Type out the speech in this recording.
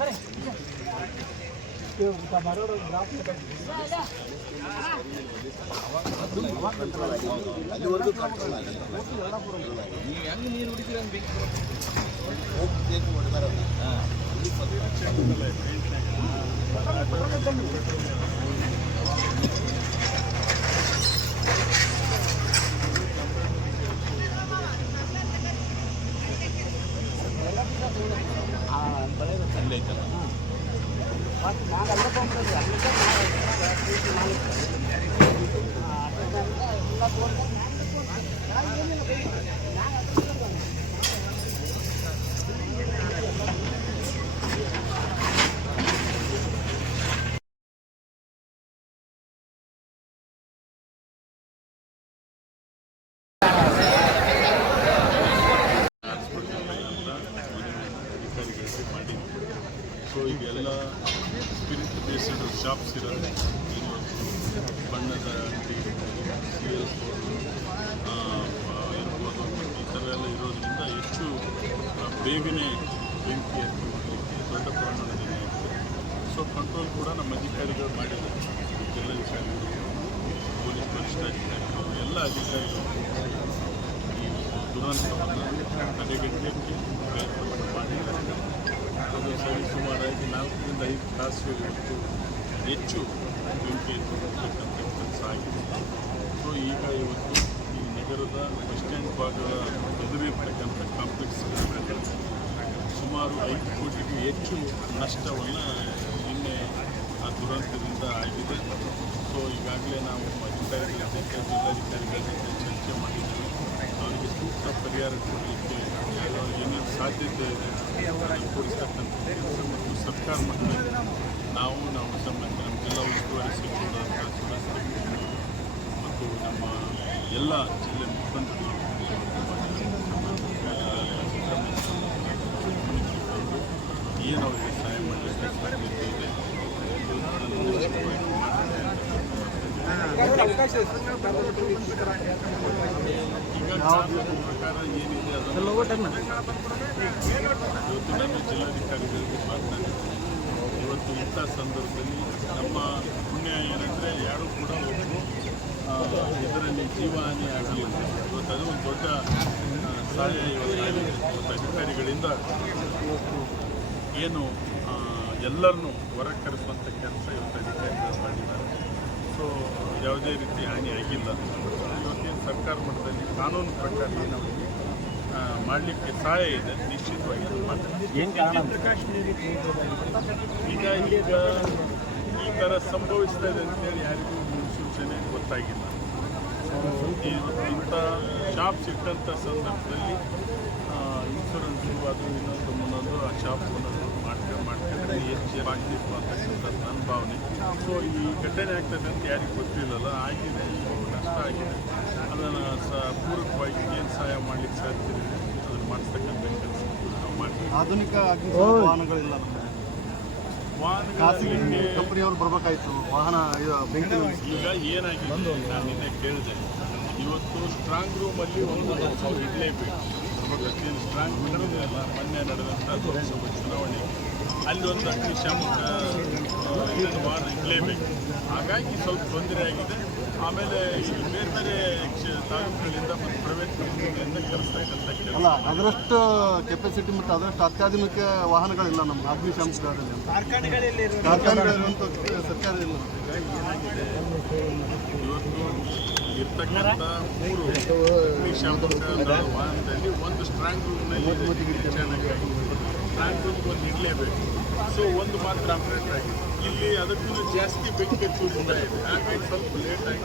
ಬರ್ರಿ ಈ ಕಡೆ ಬರ್ರಿ ಹುಡುಗರು ಬರ್ರಿ ಈ ಕಡೆ ಬರ್ರಿ ಯಜಮಾನ ಅಧಿಕಾರಿಗಳಿಗೆ ಶಾಪ್ಸ್ ಇರೋದು. ಏನು ಬಣ್ಣದ ಅಂಗಡಿ ಇರ್ಬೋದು ಈ ಥರ ಎಲ್ಲ ಇರೋದ್ರಿಂದ ಹೆಚ್ಚು ಬೇಗನೆ ಬೆಂಕಿ ಹತ್ತಿ ದೊಡ್ಡ ಪ್ರಮಾಣದಲ್ಲಿ ಸೊ ಕಂಟ್ರೋಲ್ ಕೂಡ ನಮ್ಮ ಅಧಿಕಾರಿಗಳು ಮಾಡಿದ್ದಾರೆ ಜಿಲ್ಲಾಧಿಕಾರಿಗಳು ಪೊಲೀಸ್ ವರಿಷ್ಠಾಧಿಕಾರಿಗಳು, ಎಲ್ಲ ಅಧಿಕಾರಿಗಳು ಈ ದುರಂತವನ್ನು ತಡೆಗಟ್ಟಲಿಕ್ಕೆ ಪ್ರಯತ್ನವನ್ನು ಮಾಡಿದ್ದಾರೆ. ಅದು ಸರಿ ಸುಮಾರಾಗಿ ನಾಲ್ಕರಿಂದ ಐದು ತಾಸು ಇವತ್ತು ಹೆಚ್ಚು ಬೆಂಕಿ ಕೆಲಸ ಆಗಿದೆ ಸೊ ಈಗ ಇವತ್ತು ಈ ನಗರದ ಬಸ್ ಸ್ಟ್ಯಾಂಡ್ ಭಾಗದ ಎದುರಿರ್ತಕ್ಕಂಥ ಕಾಂಪ್ಲೆಕ್ಸ್ ಸುಮಾರು ಐದು ಕೋಟಿಗೂ ಹೆಚ್ಚು ನಷ್ಟವನ್ನು ನಿನ್ನೆ ಆ ದುರಂತದಿಂದ ಆಗಿದೆ. ಸೊ ಈಗಾಗಲೇ ನಾವು ಅಧಿಕಾರಿಗಳ ಜೊತೆ, ಜಿಲ್ಲಾಧಿಕಾರಿಗಳ ಜೊತೆ ಚರ್ಚೆ ಮಾಡಿದ್ದೇವೆ ಅವರಿಗೆ ಸೂಕ್ತ ಪರಿಹಾರ ಕೊಡಲಿಕ್ಕೆ ಏನೇನು ಸಾಧ್ಯತೆ ಇದೆ ಕೊಡಿಸ್ತಕ್ಕಂಥ ಕೆಲಸ ಮತ್ತು ಸರ್ಕಾರ ಮಟ್ಟದಲ್ಲಿ ನಾವು ನಾವು ಸಂಬಂಧ ನಮ್ಮ ಜಿಲ್ಲಾ ಉಸ್ತುವಾರಿ ಸಚಿವರಾದಂಥ ಮತ್ತು ನಮ್ಮ ಎಲ್ಲ ಜಿಲ್ಲೆ ಮುಖಂಡರು ಏನು ಅವರಿಗೆ ಸಹಾಯ ಮಾಡಲಿಕ್ಕೆ ಸಾಧ್ಯತೆ ಜಿಲ್ಲಾಧಿಕಾರಿಗಳಿಗೆ ಮಾತನಾಡಿದ್ದೆ ಇವತ್ತು ಇಂಥ ಸಂದರ್ಭದಲ್ಲಿ ನಮ್ಮ ಪುಣ್ಯ ಏನಂದರೆ ಯಾರೂ ಕೂಡ ಒಬ್ಬರು ಇದರಲ್ಲಿ ಜೀವಹಾನಿ ಆಗಲಿಲ್ಲ. ಇವತ್ತು ಅದು ಒಂದು ದೊಡ್ಡ ಸಹಾಯ ಇವತ್ತು ಅಧಿಕಾರಿಗಳಿಂದ ಏನು ಎಲ್ಲರನ್ನೂ ಹೊರಗೆ ಕರೆಸುವಂಥ ಕೆಲಸ ಇವತ್ತು ಅಧಿಕಾರಿಗಳು ಮಾಡಿದ್ದಾರೆ. ಸೊ ಯಾವುದೇ ರೀತಿ ಹಾನಿ ಆಗಿಲ್ಲ. ಇವತ್ತೇನು ಸರ್ಕಾರ ಮಟ್ಟದಲ್ಲಿ ಕಾನೂನು ಪ್ರಕಾರ ಅವರಿಗೆ ಮಾಡಲಿಕ್ಕೆ ಸಹಾಯ ಇದೆ ನಿಶ್ಚಿತವಾಗಿ ಈಗ ಈಗ ಈ ಥರ ಸಂಭವಿಸ್ತಾ ಇದೆ ಅಂತೇಳಿ ಯಾರಿಗೂ ಮುನ್ಸೂಚನೆ ಗೊತ್ತಾಗಿಲ್ಲ. ಇಂಥ ಶಾಪ್ ಸಿಟ್ಟಂಥ ಸಂದರ್ಭದಲ್ಲಿ ಇನ್ಶೂರೆನ್ಸ್ ಅದು ಇನ್ನೊಂದು ಮುನ್ನೊಂದು ಆ ಶಾಪ್ ಅನ್ನೋದು ಮಾಡ್ಕೊಂಡು ಮಾಡ್ಕೊಂಡ್ರೆ ಹೆಚ್ಚು ಆಗ್ತಿತ್ತು ಅಂತಕ್ಕಂಥ ನನ್ನ ಭಾವನೆ ಸೊ ಈ ಘಟನೆ ಆಗ್ತದೆ ಅಂತ ಯಾರಿಗೂ ಗೊತ್ತಿಲ್ಲಲ್ಲ ಆಗಿದೆ ಕಷ್ಟ ನಷ್ಟ ಆಗಿದೆ. ಅದನ್ನು ಸ ಪೂರಕವಾಗಿ ಏನು ಸಹಾಯ ಮಾಡಲಿಕ್ಕೆ ಸಾಧ್ಯ ಇದೆ ಅದನ್ನು ಮಾಡಿಸ್ತಕ್ಕಂಥ ಕೆಲಸ ನಾವು ಮಾಡ್ತೀವಿ ಆಧುನಿಕ ವಾಹನಗಳಿಲ್ಲ ಖಾಸಗಿ ಕಂಪನಿಯವರು ಬರ್ಬೇಕಾಯ್ತು. ವಾಹನ ಈಗ ಏನಾಗಿದೆ ನಾನು ನಿನ್ನೆ ಕೇಳಿದೆ. ಇವತ್ತು ಸ್ಟ್ರಾಂಗ್ ರೂಮಲ್ಲಿ ಒಂದು ಇಡಲೇಬೇಕು ಸ್ಟ್ರಾಂಗ್ ರೂಮ್ ಇಲ್ಲ. ಮೊನ್ನೆ ನಡೆದಂಥ ಲೋಕಸಭಾ ಚುನಾವಣೆ. ಅಲ್ಲಿ ಒಂದು ಅಗ್ನಿಶಾಮಕ ವಾಹನ ಇಡಲೇಬೇಕು ಹಾಗಾಗಿ ಸ್ವಲ್ಪ ತೊಂದರೆ ಆಗಿದೆ. ಆಮೇಲೆ ಈ ಬೇರೆ ಬೇರೆ ತಾಲೂಕುಗಳಿಂದ ಮತ್ತು ಪ್ರೈವೇಟ್ ಕಂಪ್ನಿಗಳಿಂದ ಕರೆಸ್ತಕ್ಕಂಥ ಕೆಲಸ ಅಲ್ಲ, ಅದರಷ್ಟು ಕೆಪಾಸಿಟಿ ಮತ್ತು ಅದರಷ್ಟು ಅತ್ಯಾಧುನಿಕ ವಾಹನಗಳಿಲ್ಲ ನಮ್ಮ ಅಗ್ನಿಶಾಮಕ ಕಾರ್ಖಾನೆಗಳಿರುವಂಥ ಸರ್ಕಾರ ಇಲ್ಲ ಇರ್ತಕ್ಕಂಥ ಮೂರು ಅಗ್ನಿಶಾಮಕ ಒಂದು ಸ್ಟ್ರಾಂಗ್ ರೂಮ್ನಲ್ಲಿ ಸ್ಟ್ರಾಂಗ್ ರೂಮ್ ಒಂದು ಇರಲೇಬೇಕು ಸೊ ಒಂದು ಮಾತ್ರ ಆಪರೇಟರ್ ಆಗಿದೆ ಇಲ್ಲಿ. ಅದಕ್ಕಿಂತ ಜಾಸ್ತಿ ಬೆಂಕಿ ಇದೆ ಸ್ವಲ್ಪ ಲೇಟ್ ಆಗಿ